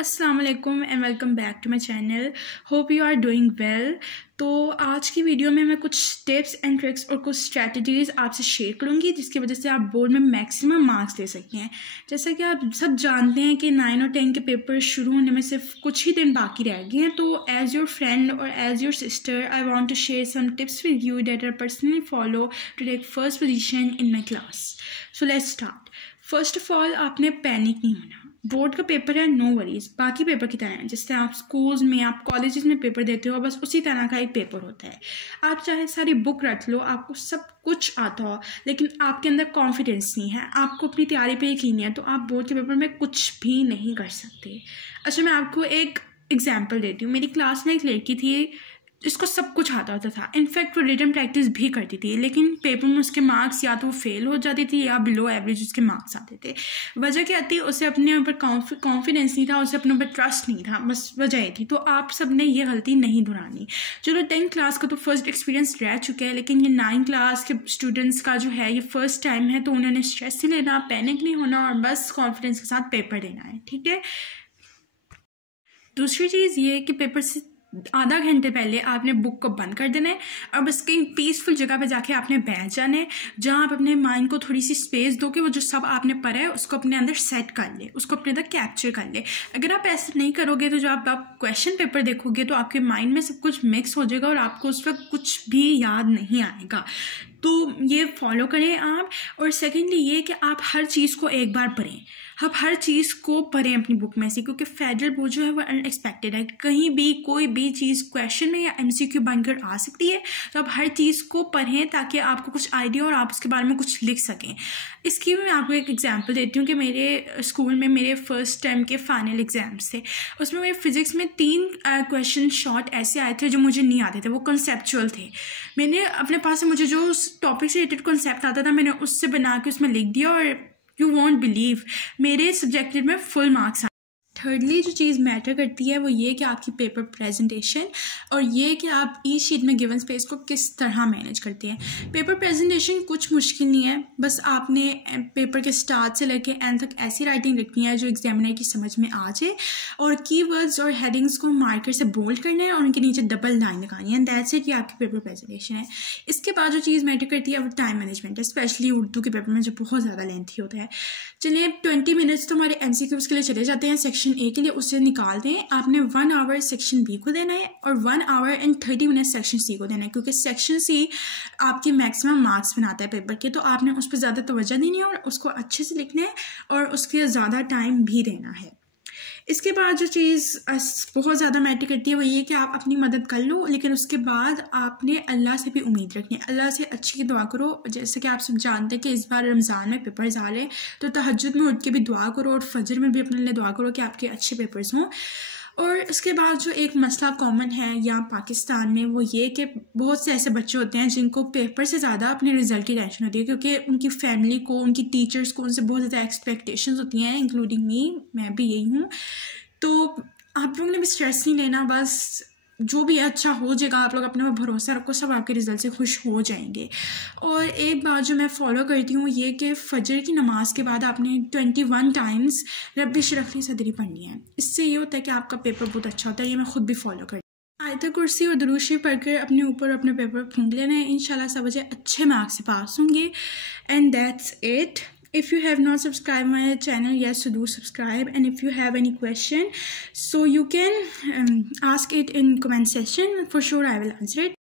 अस्सलाम वालेकुम and welcome back to my channel. Hope you are doing well. तो आज की वीडियो में मैं कुछ टिप्स एंड ट्रिक्स और कुछ स्ट्रैटेजीज़ आपसे शेयर करूंगी जिसकी वजह से आप बोर्ड में मैक्सिमम मार्क्स ले सकते हैं। जैसा कि आप सब जानते हैं कि 9 और 10 के पेपर शुरू होने में सिर्फ कुछ ही दिन बाकी रह गए हैं। तो एज़ योर फ्रेंड और as your sister I want to share some tips with you that I personally follow to take first position in my class. So let's start. First of all, आपने panic नहीं होना। Board का paper है, no worries, बाकी paper की तरह है। जिससे आप स्कूल्स में, आप कॉलेजेस में पेपर देते हो, बस उसी तरह का एक पेपर होता है। आप चाहे सारी बुक रट लो, आपको सब कुछ आता हो, लेकिन आपके अंदर कॉन्फिडेंस नहीं है, आपको अपनी तैयारी पे यकीन नहीं है, तो आप बोर्ड के पेपर में कुछ भी नहीं कर सकते। अच्छा, मैं आपको एक एग्जाम्पल देती हूँ। मेरी क्लास में एक लड़की थी जिसको सब कुछ आता होता था, इनफैक्ट वो रिटन प्रैक्टिस भी करती थी, लेकिन पेपर में उसके मार्क्स या तो वो फेल हो जाती थी या बिलो एवरेज उसके मार्क्स आते थे। वजह क्या थी? उसे अपने ऊपर कॉन्फिडेंस नहीं था, उसे अपने ऊपर ट्रस्ट नहीं था, बस वजह ये थी। तो आप सब ने ये गलती नहीं दोहरानी। चलो 10 क्लास का तो फर्स्ट एक्सपीरियंस रह चुका है, लेकिन ये 9 क्लास के स्टूडेंट्स का जो है ये फर्स्ट टाइम है, तो उन्होंने स्ट्रेस नहीं लेना, पैनिक नहीं होना और बस कॉन्फिडेंस के साथ पेपर देना है, ठीक है। दूसरी चीज़ ये कि पेपर से आधा घंटे पहले आपने बुक को बंद कर देना है और बस कहीं पीसफुल जगह पे जाके आपने बैठ जाना है, जहाँ आप अपने माइंड को थोड़ी सी स्पेस दो कि वो जो सब आपने पढ़ा है उसको अपने अंदर सेट कर ले, उसको अपने अंदर कैप्चर कर ले। अगर आप ऐसा नहीं करोगे तो जब आप क्वेश्चन पेपर देखोगे तो आपके माइंड में सब कुछ मिक्स हो जाएगा और आपको उस वक्त कुछ भी याद नहीं आएगा। तो ये फॉलो करें आप। और सेकेंडली ये कि आप हर चीज़ को एक बार पढ़ें। आप हर चीज़ को पढ़ें अपनी बुक में से, क्योंकि फेडरल बोर्ड जो है वो अनएक्सपेक्टेड है। कहीं भी कोई भी चीज़ क्वेश्चन में या एमसीक्यू बनकर आ सकती है, तो आप हर चीज़ को पढ़ें ताकि आपको कुछ आइडिया और आप उसके बारे में कुछ लिख सकें। इसकी मैं आपको एक एग्जांपल देती हूँ कि मेरे स्कूल में मेरे फर्स्ट टर्म के फाइनल एग्जाम्स थे। उसमें मेरे फिजिक्स में 3 क्वेश्चन शॉर्ट ऐसे आए थे जो मुझे नहीं आते थे, वो कंसेप्चुअल थे। मैंने अपने पास से मुझे जो उस टॉपिक से रिलेटेड कॉन्सेप्ट आता था, मैंने उससे बना के उसमें लिख दिया और यू वॉन्ट बिलीव मेरे सब्जेक्ट में फुल मार्क्स। थर्डली जो चीज़ मैटर करती है वो ये कि आपकी पेपर प्रेजेंटेशन और ये कि आप ईच शीट में गिवन स्पेस को किस तरह मैनेज करते हैं। पेपर प्रेजेंटेशन कुछ मुश्किल नहीं है, बस आपने पेपर के स्टार्ट से लेके एंड तक ऐसी राइटिंग लिखनी है जो एग्जामिनर की समझ में आ जाए, और कीवर्ड्स और हेडिंग्स को मार्कर से बोल्ड करना है और उनके नीचे डबल लाइन लगानी है, एंड दैट्स इट। ये आपकी पेपर प्रेजेंटेशन है। इसके बाद जो चीज़ मैटर करती है वो टाइम मैनेजमेंट है, स्पेशली उर्दू के पेपर में जो बहुत ज़्यादा लेंथी होता है। चलिए 20 मिनट्स तो हमारे MCQs के लिए चले जाते हैं सेक्शन A के लिए, उससे निकाल दें। आपने 1 आवर सेक्शन B को देना है और 1 our and 30 minute section C को देना है, क्योंकि सेक्शन C आपके मैक्सिमम मार्क्स बनाता है पेपर के, तो आपने उस पर ज़्यादा तवज्जो देनी है और उसको अच्छे से लिखना है और उसके ज़्यादा टाइम भी देना है। इसके बाद जो चीज़ बहुत ज़्यादा मैटर करती है वो ये कि आप अपनी मदद कर लो, लेकिन उसके बाद आपने अल्लाह से भी उम्मीद रखनी है। अल्लाह से अच्छी दुआ करो। जैसे कि आप सब जानते हैं कि इस बार रमज़ान में पेपर्स आ रहे हैं, तो तहज्जुद में उठ के भी दुआ करो और फजर में भी अपने लिए दुआ करो कि आपके अच्छे पेपर्स हों। और इसके बाद जो एक मसला कॉमन है यहाँ पाकिस्तान में वो ये कि बहुत से ऐसे बच्चे होते हैं जिनको पेपर से ज़्यादा अपने रिज़ल्ट की टेंशन होती है, क्योंकि उनकी फैमिली को, उनकी टीचर्स को उनसे बहुत ज़्यादा एक्सपेक्टेशंस होती हैं, इंक्लूडिंग मी, मैं भी यही हूँ। तो आप लोगों ने भी स्ट्रेस नहीं लेना, बस जो भी अच्छा हो जाएगा। आप लोग अपने पर भरोसा रखो, सब आपके रिजल्ट से खुश हो जाएंगे। और एक बात जो मैं फॉलो करती हूँ ये कि फजर की नमाज के बाद आपने 21 टाइम्स रब्बी इश्रह ली सदरी पढ़नी है। इससे ये होता है कि आपका पेपर बहुत अच्छा होता है। ये मैं खुद भी फॉलो करती हूँ। आयत कुर्सी और दुरूद शरीफ पढ़कर अपने ऊपर अपने पेपर फूंक लेना है। इंशाल्लाह सब वजह अच्छे मार्क्स से पास होंगे। And that's it. If you have not subscribed my channel, yes, so do subscribe. And if you have any question, so you can ask it in comment section. For sure I will answer it.